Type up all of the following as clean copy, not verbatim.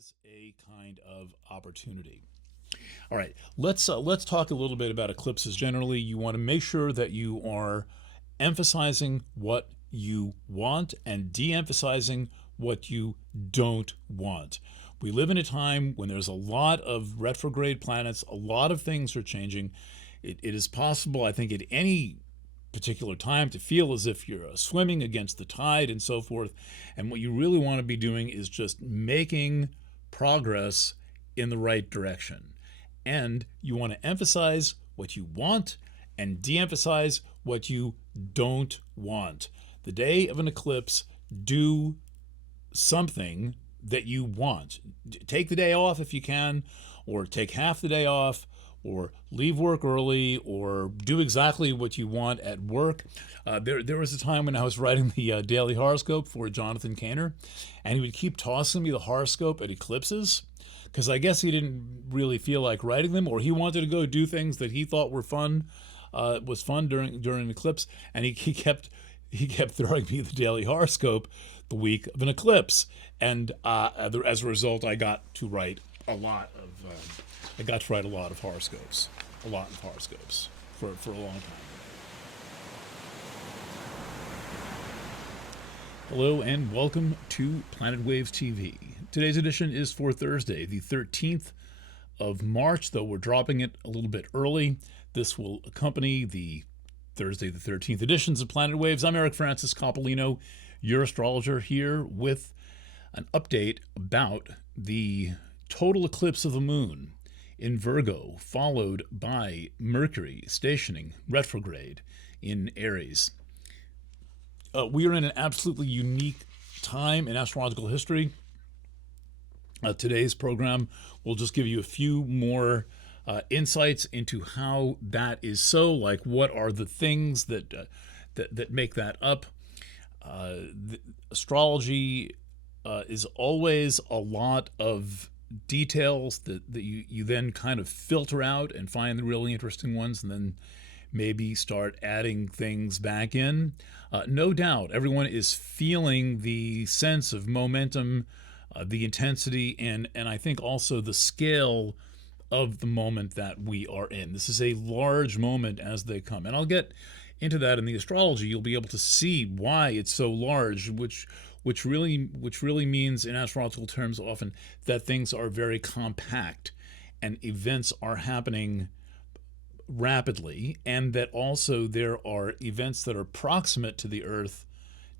is a kind of opportunity. All right, let's talk a little bit about eclipses. Generally, you want to make sure that you are emphasizing what you want and de-emphasizing what you don't want. We live in a time when there's a lot of retrograde planets, a lot of things are changing. It is possible, I think, at any particular time to feel as if you're swimming against the tide and so forth. And what you really want to be doing is just making progress in the right direction. And you want to emphasize what you want and de-emphasize what you don't want. The day of an eclipse, do something that you want. Take the day off if you can, or take half the day off, or leave work early, or do exactly what you want at work. There was a time when I was writing the daily horoscope for Jonathan Caner, and he would keep tossing me the horoscope at eclipses, because I guess he didn't really feel like writing them, or he wanted to go do things that he thought were fun, was fun during an eclipse, and he kept throwing me the daily horoscope the week of an eclipse, and as a result, I got to write a lot of horoscopes, for a long time. Hello and welcome to Planet Waves TV. Today's edition is for Thursday, the 13th of March, though we're dropping it a little bit early. This will accompany the Thursday the 13th editions of Planet Waves. I'm Eric Francis Coppolino, your astrologer, here with an update about the total eclipse of the moon in Virgo, followed by Mercury stationing retrograde in Aries. We are in an absolutely unique time in astrological history. Today's program will just give you a few more insights into how that is so. Like, what are the things that make that up? Astrology is always a lot of details that you then kind of filter out and find the really interesting ones, and then maybe start adding things back in. No doubt, everyone is feeling the sense of momentum, the intensity, and I think also the scale of the moment that we are in. This is a large moment as they come, and I'll get into that in the astrology. You'll be able to see why it's so large, which really means in astrological terms often that things are very compact and events are happening rapidly, and that also there are events that are proximate to the Earth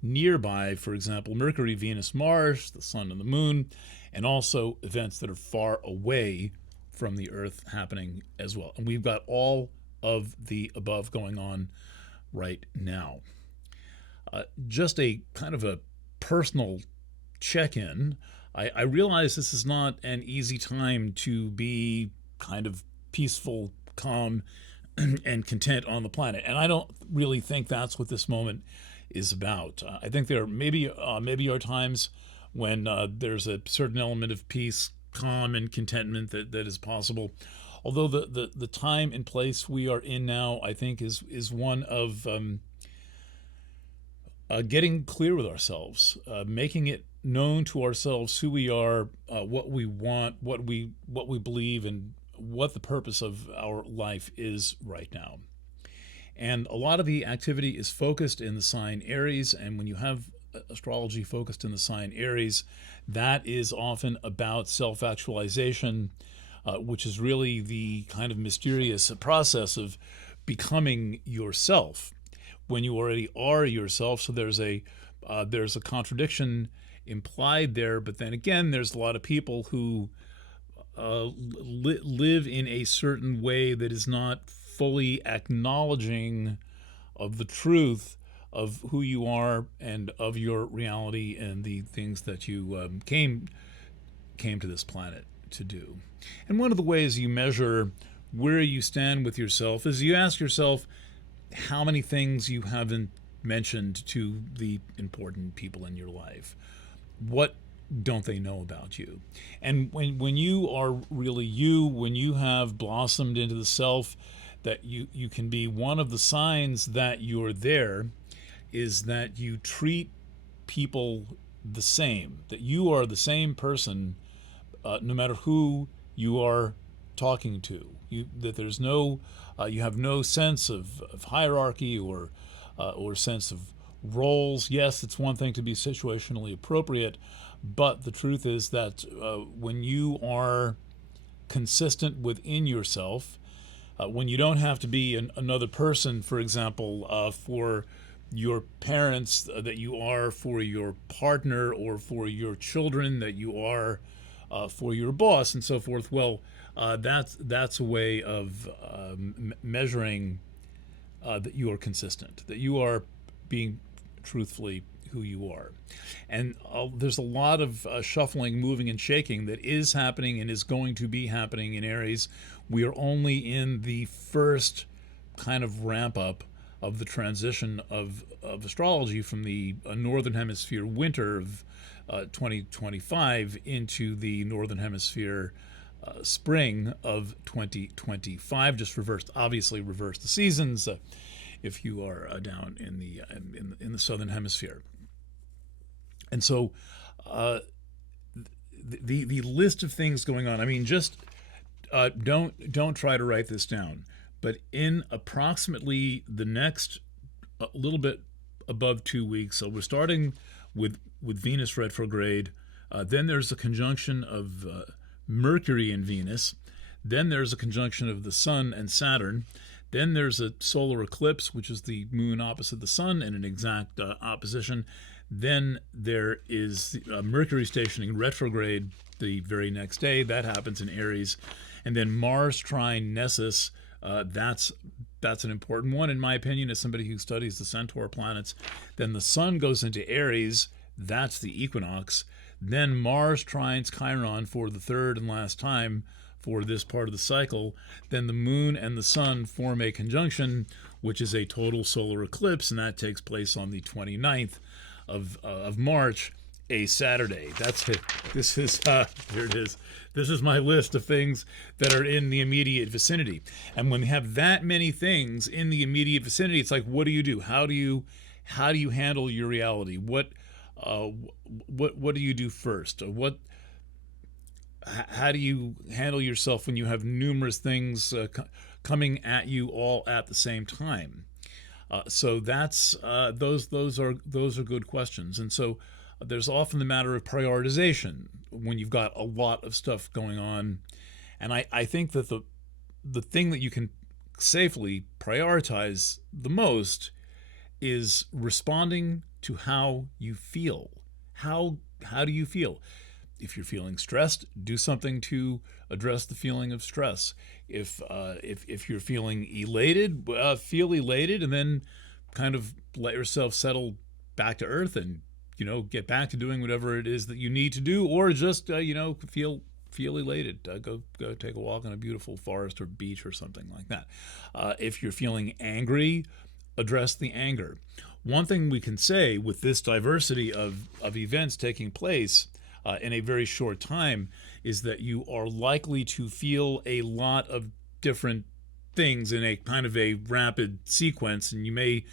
nearby, for example, Mercury, Venus, Mars, the Sun and the Moon, and also events that are far away from the Earth happening as well. And we've got all of the above going on right now. Just a kind of a personal check-in. I realize this is not an easy time to be kind of peaceful, calm, and content on the planet, and I don't really think that's what this moment is about. I think there maybe are times when there's a certain element of peace, calm, and contentment that is possible. Although the time and place we are in now, I think, is one of getting clear with ourselves, making it known to ourselves who we are, what we want, what we believe, and what the purpose of our life is right now. And a lot of the activity is focused in the sign Aries, and when you have astrology focused in the sign Aries, that is often about self-actualization, which is really the kind of mysterious process of becoming yourself when you already are yourself. So there's a contradiction implied there, but then again, there's a lot of people who live in a certain way that is not fully acknowledging of the truth of who you are and of your reality and the things that you came to this planet to do. And one of the ways you measure where you stand with yourself is you ask yourself how many things you haven't mentioned to the important people in your life. What don't they know about you? And when you are really you, when you have blossomed into the self that you can be, one of the signs that you're there is that you treat people the same, that you are the same person no matter who you are talking to. That there's no, you have no sense of hierarchy or sense of roles. Yes, it's one thing to be situationally appropriate, but the truth is that when you are consistent within yourself, when you don't have to be another person, for example, for your parents that you are for your partner, or for your children that you are for your boss, and so forth. Well, that's a way of measuring that you are consistent, that you are being truthfully who you are. And there's a lot of shuffling, moving, and shaking that is happening and is going to be happening in Aries. We are only in the first kind of ramp up of the transition of astrology from the Northern Hemisphere winter of 2025 into the Northern Hemisphere spring of 2025. Just reversed, obviously reversed the seasons if you are down in the Southern Hemisphere. And so the list of things going on, I mean, just don't try to write this down, but in approximately the next little bit above 2 weeks, so we're starting with Venus retrograde, then there's a conjunction of Mercury and Venus, then there's a conjunction of the Sun and Saturn, then there's a solar eclipse, which is the moon opposite the sun in an exact opposition. Then there is Mercury stationing retrograde the very next day. That happens in Aries. And then Mars trine Nessus. That's an important one, in my opinion, as somebody who studies the Centaur planets. Then the Sun goes into Aries. That's the equinox. Then Mars trines Chiron for the third and last time for this part of the cycle. Then the Moon and the Sun form a conjunction, which is a total solar eclipse, and that takes place on the 29th of March, a Saturday. That's it. This is here it is. This is my list of things that are in the immediate vicinity. And when you have that many things in the immediate vicinity, it's like, what do you do? How do you handle your reality? What do you do first? How do you handle yourself when you have numerous things coming at you all at the same time? So that's those are good questions. And so there's often the matter of prioritization when you've got a lot of stuff going on. And I think that the thing that you can safely prioritize the most is responding to how you feel. How do you feel? If you're feeling stressed, do something to address the feeling of stress. If you're feeling elated, feel elated, and then kind of let yourself settle back to earth, and get back to doing whatever it is that you need to do, or just feel elated. Go take a walk on a beautiful forest or beach or something like that. If you're feeling angry, address the anger. One thing we can say with this diversity of events taking place in a very short time is that you are likely to feel a lot of different things in a kind of a rapid sequence, and you may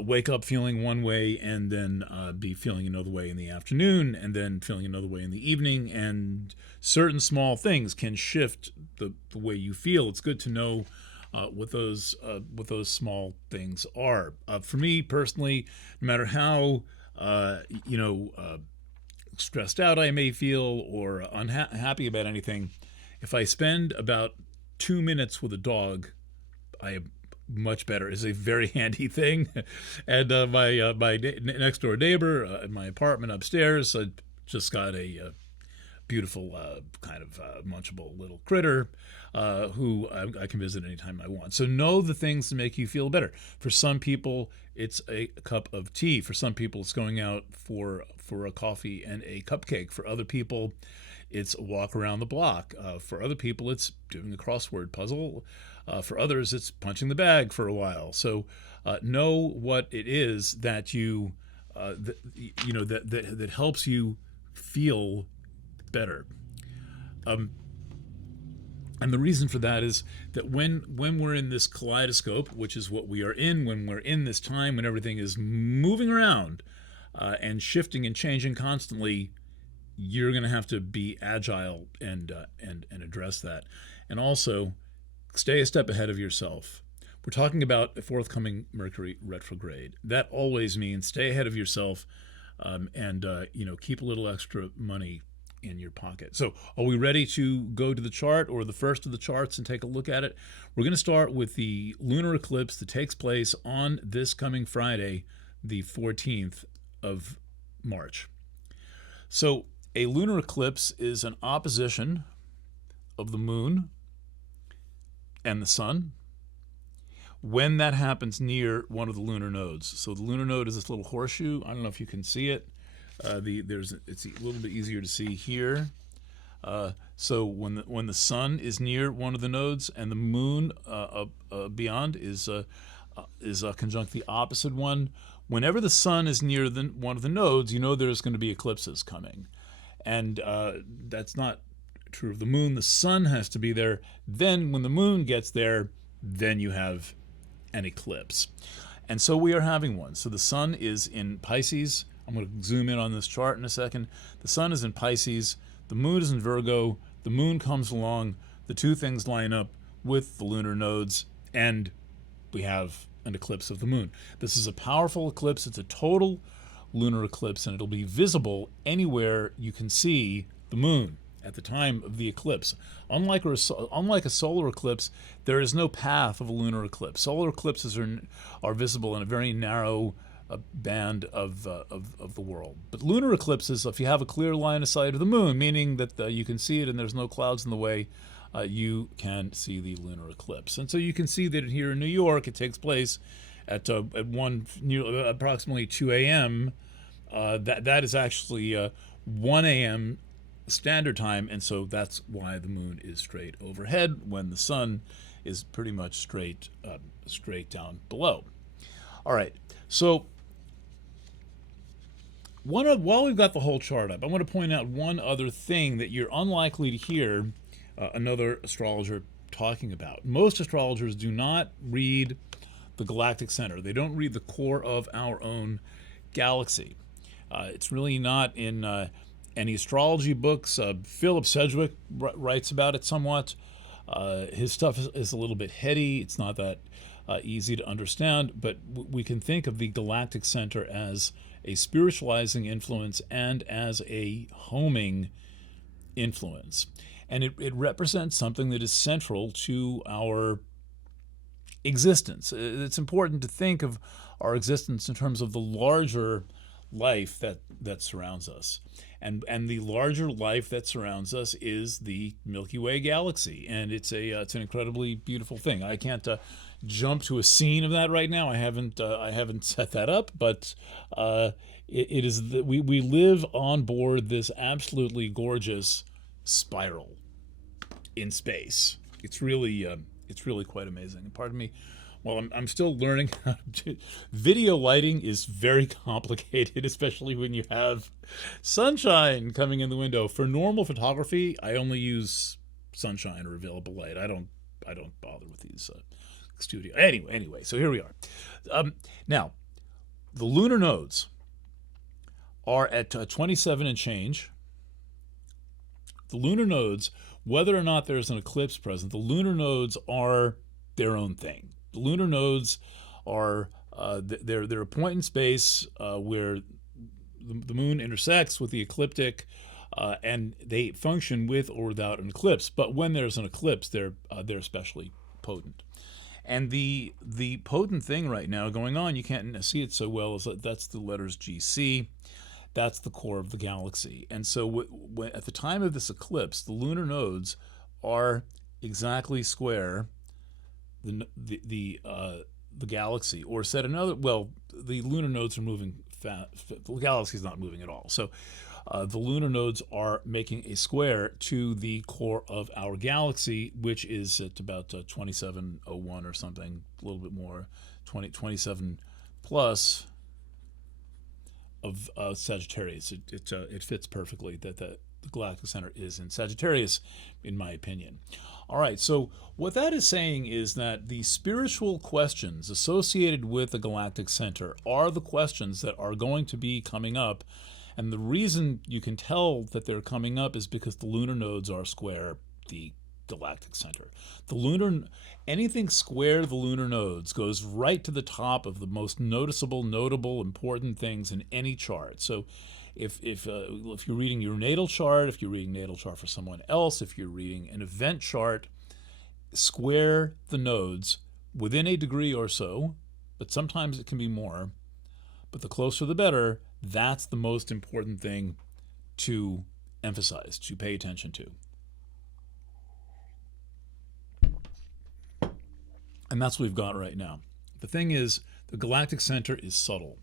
wake up feeling one way and then be feeling another way in the afternoon, and then feeling another way in the evening, and certain small things can shift the way you feel. It's good to know what those small things are. For me personally, no matter how stressed out I may feel or unhappy about anything, if I spend about 2 minutes with a dog, I am much better. It's a very handy thing. And my next door neighbor in my apartment upstairs, I just got a beautiful kind of munchable little critter who I can visit anytime I want. So know the things that make you feel better. For some people, it's a cup of tea. For some people, it's going out for a coffee and a cupcake. For other people, it's a walk around the block. For other people, it's doing a crossword puzzle. For others, it's punching the bag for a while. So know what it is that that helps you feel better. And the reason for that is that when we're in this kaleidoscope, which is what we are in, when we're in this time when everything is moving around and shifting and changing constantly, you're going to have to be agile and address that. And also, stay a step ahead of yourself. We're talking about a forthcoming Mercury retrograde. That always means stay ahead of yourself, and keep a little extra money in your pocket. So, are we ready to go to the chart, or the first of the charts, and take a look at it? We're going to start with the lunar eclipse that takes place on this coming Friday, the 14th of March. So, a lunar eclipse is an opposition of the moon and the sun when that happens near one of the lunar nodes. So the lunar node is this little horseshoe. I don't know if you can see it. It's a little bit easier to see here. So when the sun is near one of the nodes and the moon beyond is conjunct the opposite one, whenever the sun is near one of the nodes, you know there's going to be eclipses coming. And that's not true of the moon. The sun has to be there. Then when the moon gets there, then you have an eclipse. And so we are having one. So the sun is in Pisces. I'm going to zoom in on this chart in a second. The sun is in Pisces. The moon is in Virgo. The moon comes along. The two things line up with the lunar nodes, and we have an eclipse of the moon. This is a powerful eclipse. It's a total lunar eclipse, and it'll be visible anywhere you can see the moon at the time of the eclipse. Unlike a solar eclipse, there is no path of a lunar eclipse. Solar eclipses are visible in a very narrow band of the world. But lunar eclipses, if you have a clear line of sight of the moon, meaning that you can see it and there's no clouds in the way, you can see the lunar eclipse. And so you can see that here in New York, it takes place at approximately 2 a.m. That is actually 1 a.m. standard time, and so that's why the moon is straight overhead when the sun is pretty much straight down below. All right, so while we've got the whole chart up, I want to point out one other thing that you're unlikely to hear another astrologer talking about. Most astrologers do not read the galactic center. They don't read the core of our own galaxy. It's really not in any astrology books. Philip Sedgwick writes about it somewhat. His stuff is a little bit heady. It's not that easy to understand, but we can think of the galactic center as a spiritualizing influence and as a homing influence. And it represents something that is central to our existence. It's important to think of our existence in terms of the larger life that surrounds us. And the larger life that surrounds us is the Milky Way galaxy, and it's an incredibly beautiful thing. I can't jump to a scene of that right now. I haven't set that up, but it is we live on board this absolutely gorgeous spiral in space. It's really quite amazing. Pardon me. Well, I'm still learning how to do. Video lighting is very complicated, especially when you have sunshine coming in the window. For normal photography, I only use sunshine or available light. I don't bother with these studio. Anyway, so here we are. Now, the lunar nodes are at 27 and change. The lunar nodes, whether or not there's an eclipse present, the lunar nodes are their own thing. The lunar nodes are they're a point in space where the moon intersects with the ecliptic, and they function with or without an eclipse. But when there's an eclipse, they're especially potent. And the potent thing right now going on, you can't see it so well, is that's the letters GC. That's the core of the galaxy. And so at the time of this eclipse, the lunar nodes are exactly square the galaxy, or said another, well, the lunar nodes are moving fast. The galaxy is not moving at all. So the lunar nodes are making a square to the core of our galaxy, which is at about 2701 or something, a little bit more, 27 plus of Sagittarius. It fits perfectly that the galactic center is in Sagittarius, in my opinion. All right, so what that is saying is that the spiritual questions associated with the galactic center are the questions that are going to be coming up And the reason you can tell that they're coming up is because the lunar nodes are square the galactic center. Anything square the lunar nodes goes right to the top of the most notable, important things in any chart. So if you're reading your natal chart, if you're reading natal chart for someone else, if you're reading an event chart, square the nodes within a degree or so, but sometimes it can be more. But the closer the better. That's the most important thing to emphasize, to pay attention to. And that's what we've got right now. The thing is, the galactic center is subtle.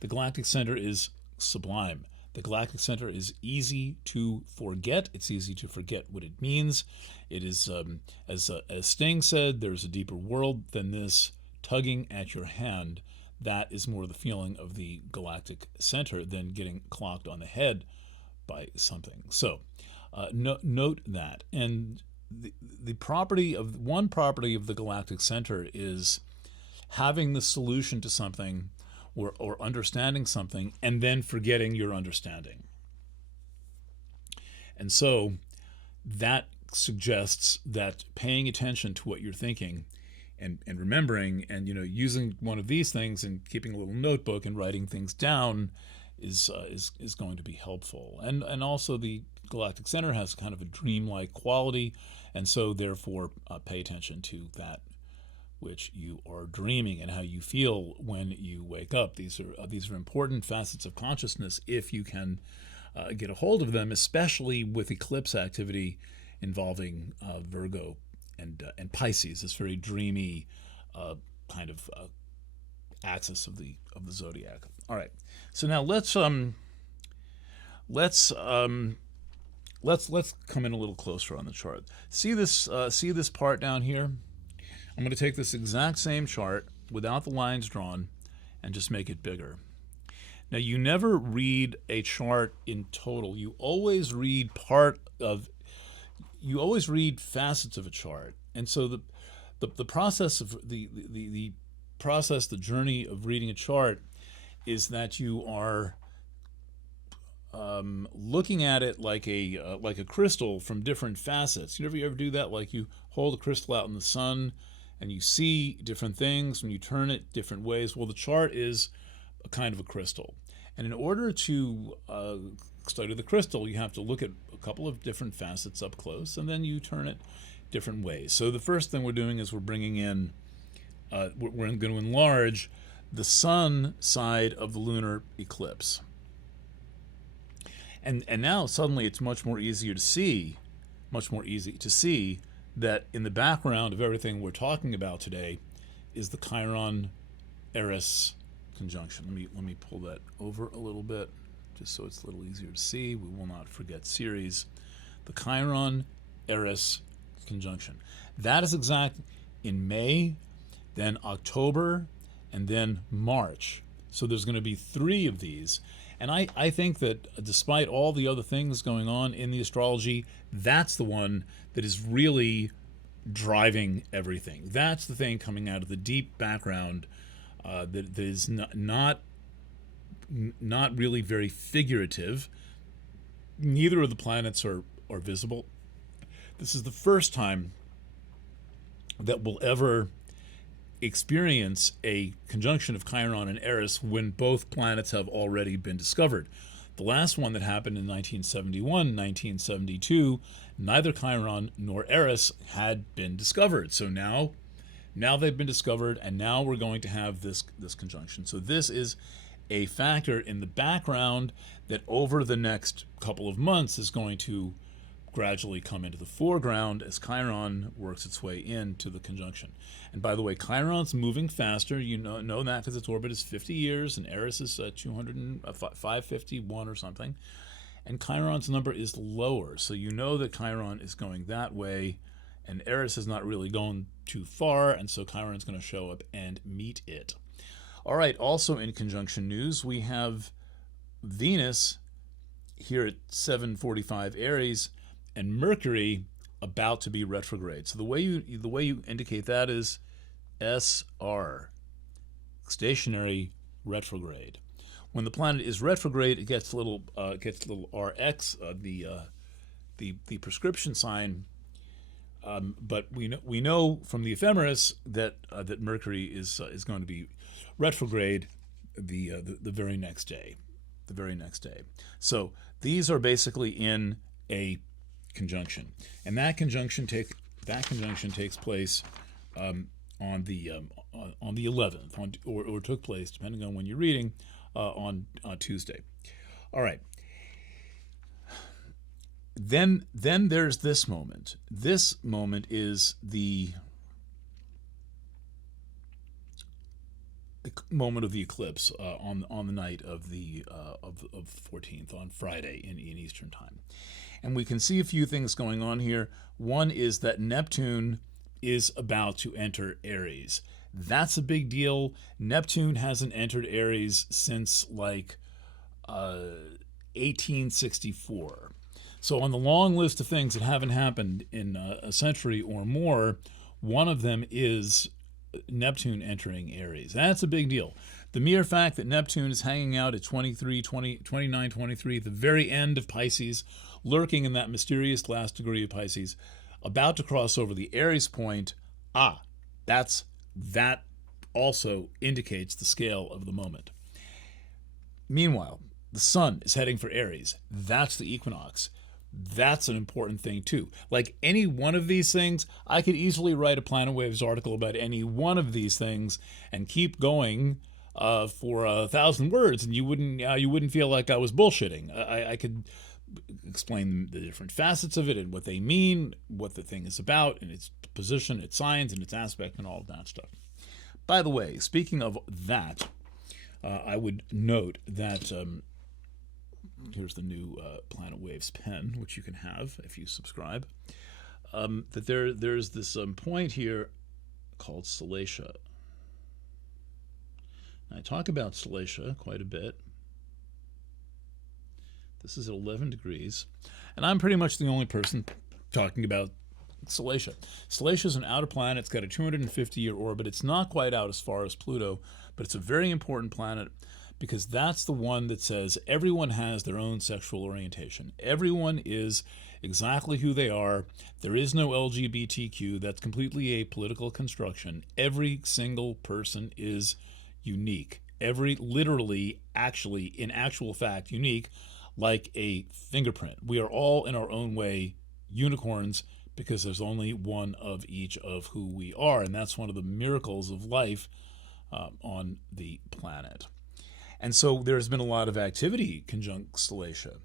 The galactic center is sublime. The galactic center is easy to forget. It's easy to forget what it means. It is, as Sting said, there's a deeper world than this tugging at your hand. That is more the feeling of the galactic center than getting clocked on the head by something. So note that. And one property of the galactic center is having the solution to something or understanding something and then forgetting your understanding. And so that suggests that paying attention to what you're thinking and remembering and using one of these things and keeping a little notebook and writing things down is going to be helpful. And also the galactic center has kind of a dreamlike quality, and so therefore pay attention to that which you are dreaming and how you feel when you wake up. These are important facets of consciousness if you can get a hold of them, especially with eclipse activity involving Virgo and Pisces, this very dreamy kind of axis of the zodiac. All right, so now let's come in a little closer on the chart. See this part down here? I'm going to take this exact same chart without the lines drawn and just make it bigger. Now, you never read a chart in total. You always read facets of a chart. And so the process of the journey of reading a chart is that you are looking at it like a crystal from different facets. You ever do that? Like you hold a crystal out in the sun and you see different things when you turn it different ways. Well, the chart is a kind of a crystal. And in order to study the crystal, you have to look at a couple of different facets up close, and then you turn it different ways. So the first thing we're doing is we're bringing in, we're going to enlarge the sun side of the lunar eclipse. And now suddenly it's much more easy to see that in the background of everything we're talking about today is the Chiron Eris conjunction. Let me pull that over a little bit just so it's a little easier to see. We will not forget Ceres. The Chiron Eris conjunction. That is exact in May, then October, and then March. So there's going to be 3 of these. And I think that despite all the other things going on in the astrology, that's the one that is really driving everything. That's the thing coming out of the deep background that is not really very figurative. Neither of the planets are visible. This is the first time that we'll ever experience a conjunction of Chiron and Eris when both planets have already been discovered. The last one that happened in 1971, 1972, neither Chiron nor Eris had been discovered. So now they've been discovered, and now we're going to have this conjunction. So this is a factor in the background that over the next couple of months is going to gradually come into the foreground as Chiron works its way into the conjunction. And by the way, Chiron's moving faster. You know that because its orbit is 50 years, and Eris is 551 or something. And Chiron's number is lower, so you know that Chiron is going that way, and Eris is not really going too far, and so Chiron's going to show up and meet it. All right, also in conjunction news, we have Venus here at 7:45 Aries, and Mercury about to be retrograde. So the way you indicate that is SR, stationary retrograde. When the planet is retrograde, it gets a little RX, the prescription sign. But we know from the ephemeris that that Mercury is going to be retrograde the very next day, the very next day. So these are basically in a conjunction, and that conjunction takes place on the 11th, or took place, depending on when you're reading, on Tuesday. All right. Then there's this moment. This moment is the moment of the eclipse on the night of the 14th, on Friday in Eastern time, and we can see a few things going on here. One is that Neptune is about to enter Aries. That's a big deal. Neptune hasn't entered Aries since like 1864. So on the long list of things that haven't happened in a century or more, one of them is Neptune entering Aries. That's a big deal. The mere fact that Neptune is hanging out at 29, 23, the very end of Pisces, lurking in that mysterious last degree of Pisces, about to cross over the Aries point, that also indicates the scale of the moment. Meanwhile, the sun is heading for Aries. That's the equinox. That's an important thing too. Like any one of these things, I could easily write a Planet Waves article about any one of these things and keep going for 1,000 words, and you wouldn't feel like I was bullshitting. I could explain the different facets of it and what they mean, what the thing is about, and its position, its signs, and its aspect, and all of that stuff. By the way, speaking of that, I would note that here's the new Planet Waves pen, which you can have if you subscribe, that there's this point here called Salacia. I talk about Salacia quite a bit. This is at 11 degrees, and I'm pretty much the only person talking about Salacia. Salacia is an outer planet. It's got a 250-year orbit. It's not quite out as far as Pluto, but it's a very important planet because that's the one that says everyone has their own sexual orientation. Everyone is exactly who they are. There is no LGBTQ. That's completely a political construction. Every single person is unique. Literally, actually, in actual fact, unique, like a fingerprint. We are all, in our own way, unicorns because there's only one of each of who we are, and that's one of the miracles of life on the planet. And so there's been a lot of activity conjunct Salacia.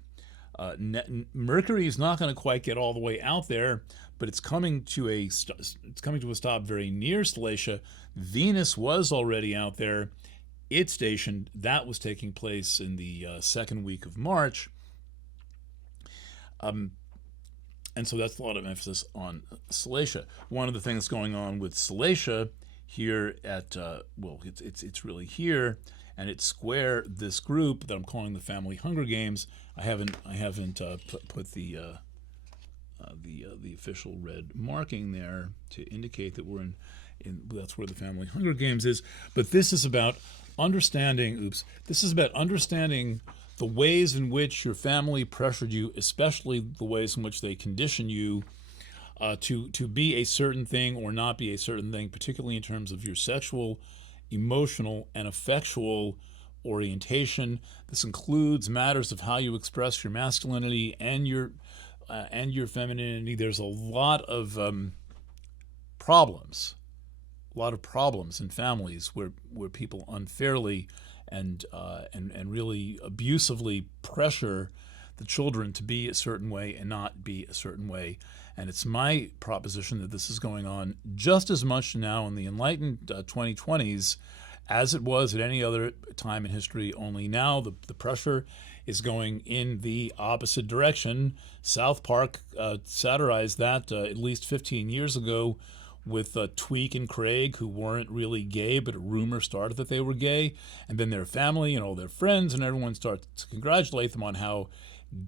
Mercury is not going to quite get all the way out there, but it's coming to a stop very near Salacia. Venus was already out there. Its station, that was taking place in the second week of March. And so that's a lot of emphasis on Salacia. One of the things going on with Salacia here at, it's really here, and it's square this group that I'm calling the Family Hunger Games. I haven't put the official red marking there to indicate that we're in that's where the Family Hunger Games is. But this is about understanding. This is about understanding the ways in which your family pressured you, especially the ways in which they condition you to be a certain thing or not be a certain thing, particularly in terms of your sexual, emotional, and affectual orientation. This includes matters of how you express your masculinity and your femininity. There's a lot of problems in families where people unfairly and really abusively pressure the children to be a certain way and not be a certain way. And it's my proposition that this is going on just as much now in the enlightened 2020s as it was at any other time in history, only now the pressure is going in the opposite direction. South Park satirized that at least 15 years ago with Tweak and Craig, who weren't really gay, but a rumor started that they were gay, and then their family and all their friends and everyone started to congratulate them on how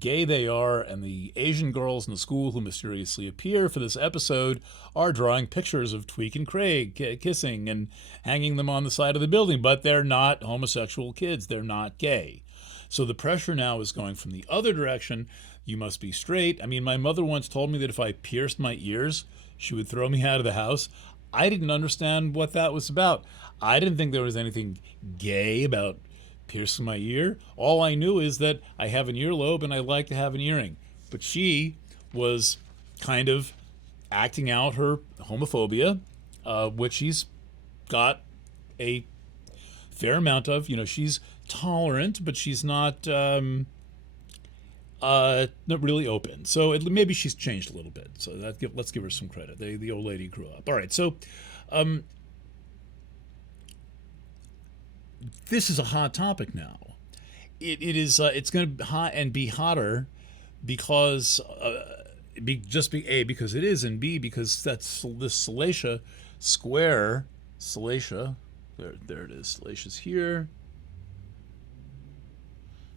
gay they are, and the Asian girls in the school who mysteriously appear for this episode are drawing pictures of Tweek and Craig kissing and hanging them on the side of the building, but they're not homosexual kids. They're not gay. So the pressure now is going from the other direction. You must be straight. I mean, my mother once told me that if I pierced my ears, she would throw me out of the house. I didn't understand what that was about. I didn't think there was anything gay about piercing my ear. All I knew is that I have an earlobe and I like to have an earring. But she was kind of acting out her homophobia, which she's got a fair amount of. You know, she's tolerant, but she's not really open. So maybe she's changed a little bit. So let's give her some credit. The old lady grew up. All right. So this is a hot topic now. It is. It's going to hot and be hotter because because it is, and B, because that's this Salacia square. Salacia. There it is. Salacia's here.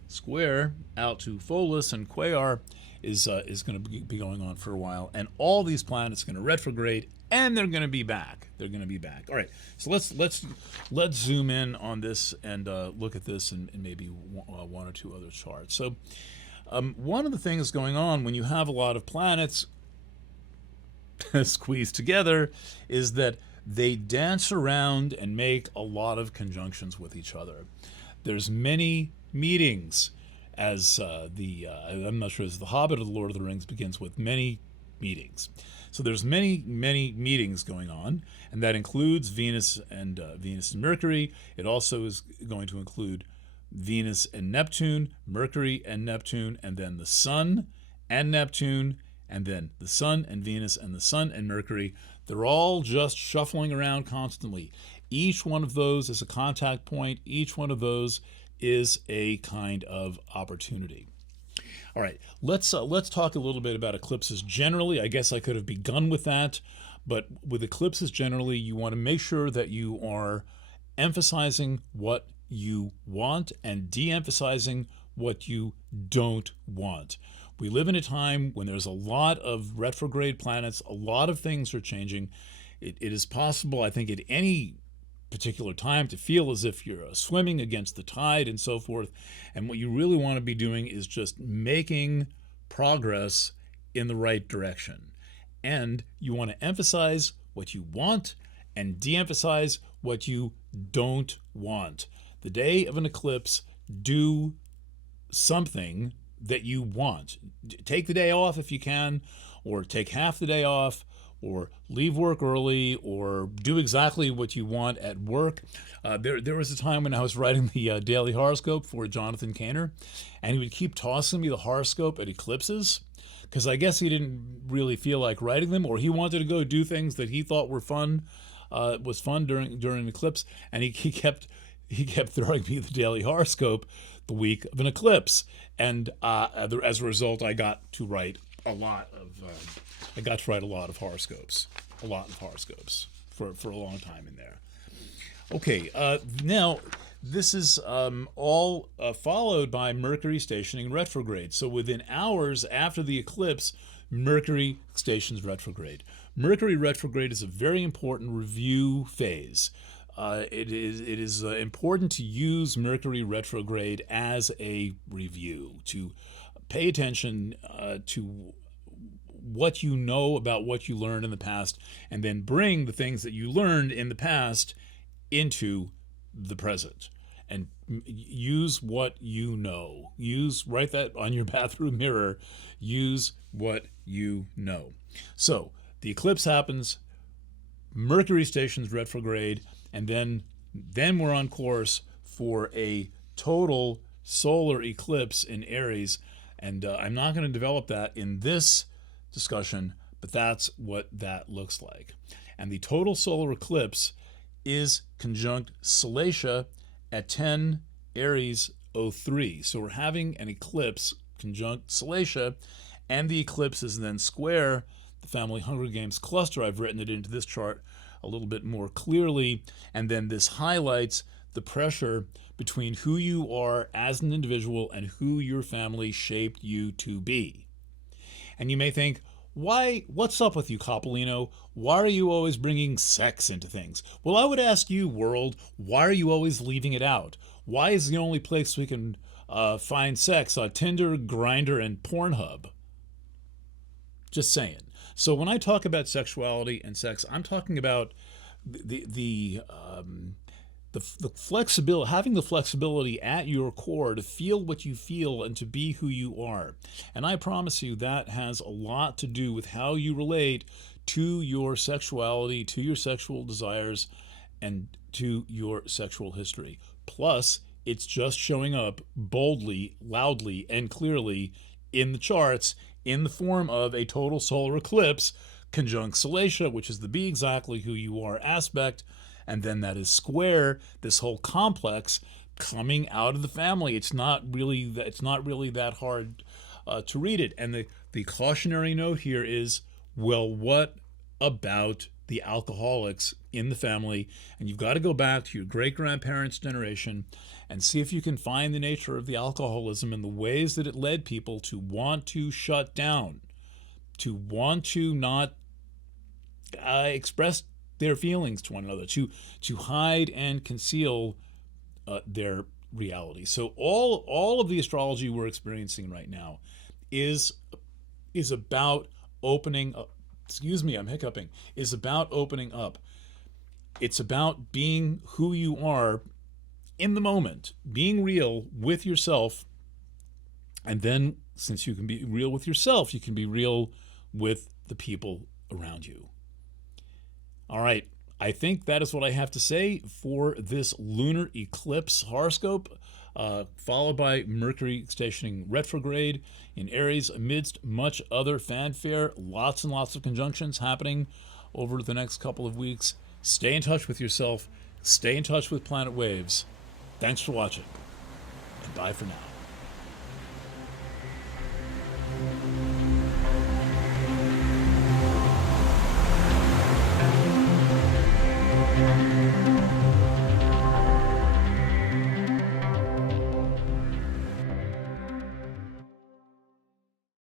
Square out to Pholus and Quaoar is going to be going on for a while, and all these planets are going to retrograde, and they're going to be back. They're going to be back. All right, so let's zoom in on this and look at this and maybe one or two other charts. So one of the things going on when you have a lot of planets squeezed together is that they dance around and make a lot of conjunctions with each other. There's many meetings, as I'm not sure, as The Hobbit or The Lord of the Rings begins with many meetings. So there's many meetings going on, and that includes Venus and Mercury. It also is going to include Venus and Neptune, Mercury and Neptune, and then the Sun and Neptune, and then the Sun and Venus and the Sun and Mercury. They're all just shuffling around constantly. Each one of those is a contact point. Each one of those is a kind of opportunity. All right, let's talk a little bit about eclipses generally. I guess I could have begun with that, but with eclipses generally, you want to make sure that you are emphasizing what you want and de-emphasizing what you don't want. We live in a time when there's a lot of retrograde planets, a lot of things are changing. It is possible, I think, at any particular time to feel as if you're swimming against the tide and so forth. And what you really want to be doing is just making progress in the right direction. And you want to emphasize what you want and de-emphasize what you don't want. The day of an eclipse, do something that you want. Take the day off if you can, or take half the day off, or leave work early, or do exactly what you want at work. There was a time when I was writing the daily horoscope for Jonathan Caner, and he would keep tossing me the horoscope at eclipses, because I guess he didn't really feel like writing them, or he wanted to go do things that he thought were fun, during an eclipse, and he kept throwing me the daily horoscope the week of an eclipse, and as a result, I got to write a lot of horoscopes, for a long time in there. Okay, now this is all followed by Mercury stationing retrograde. So within hours after the eclipse, Mercury stations retrograde. Mercury retrograde is a very important review phase. It is important to use Mercury retrograde as a review, to pay attention to what you know about what you learned in the past, and then bring the things that you learned in the past into the present. And use what you know. Write that on your bathroom mirror. Use what you know. So the eclipse happens, Mercury stations retrograde, and then we're on course for a total solar eclipse in Aries. And I'm not going to develop that in this discussion, but that's what that looks like. And the total solar eclipse is conjunct Salacia at 10 Aries 03. So we're having an eclipse conjunct Salacia, and the eclipse is then square the family Hunger Games cluster. I've written it into this chart a little bit more clearly, and then this highlights the pressure between who you are as an individual and who your family shaped you to be. And you may think, what's up with you, Coppolino? Why are you always bringing sex into things? Well, I would ask you, world, why are you always leaving it out? Why is the only place we can find sex Tinder, Grindr, and Pornhub? Just saying. So when I talk about sexuality and sex, I'm talking about the flexibility, having the flexibility at your core to feel what you feel and to be who you are. And I promise you that has a lot to do with how you relate to your sexuality, to your sexual desires, and to your sexual history. Plus, it's just showing up boldly, loudly, and clearly in the charts in the form of a total solar eclipse conjunct Salacia, which is the be exactly who you are aspect, and then that is square this whole complex coming out of the family. It's not really that hard to read it. And the cautionary note here is, well, what about the alcoholics in the family? And you've got to go back to your great-grandparents' generation and see if you can find the nature of the alcoholism and the ways that it led people to want to shut down, to want to not express their feelings to one another, to hide and conceal their reality. So all of the astrology we're experiencing right now is about opening up. Excuse me, I'm hiccuping. Is about opening up. It's about being who you are in the moment, being real with yourself, and then since you can be real with yourself, you can be real with the people around you. All right, I think that is what I have to say for this lunar eclipse horoscope, followed by Mercury stationing retrograde in Aries amidst much other fanfare, lots and lots of conjunctions happening over the next couple of weeks. Stay in touch with yourself. Stay in touch with Planet Waves. Thanks for watching, and bye for now.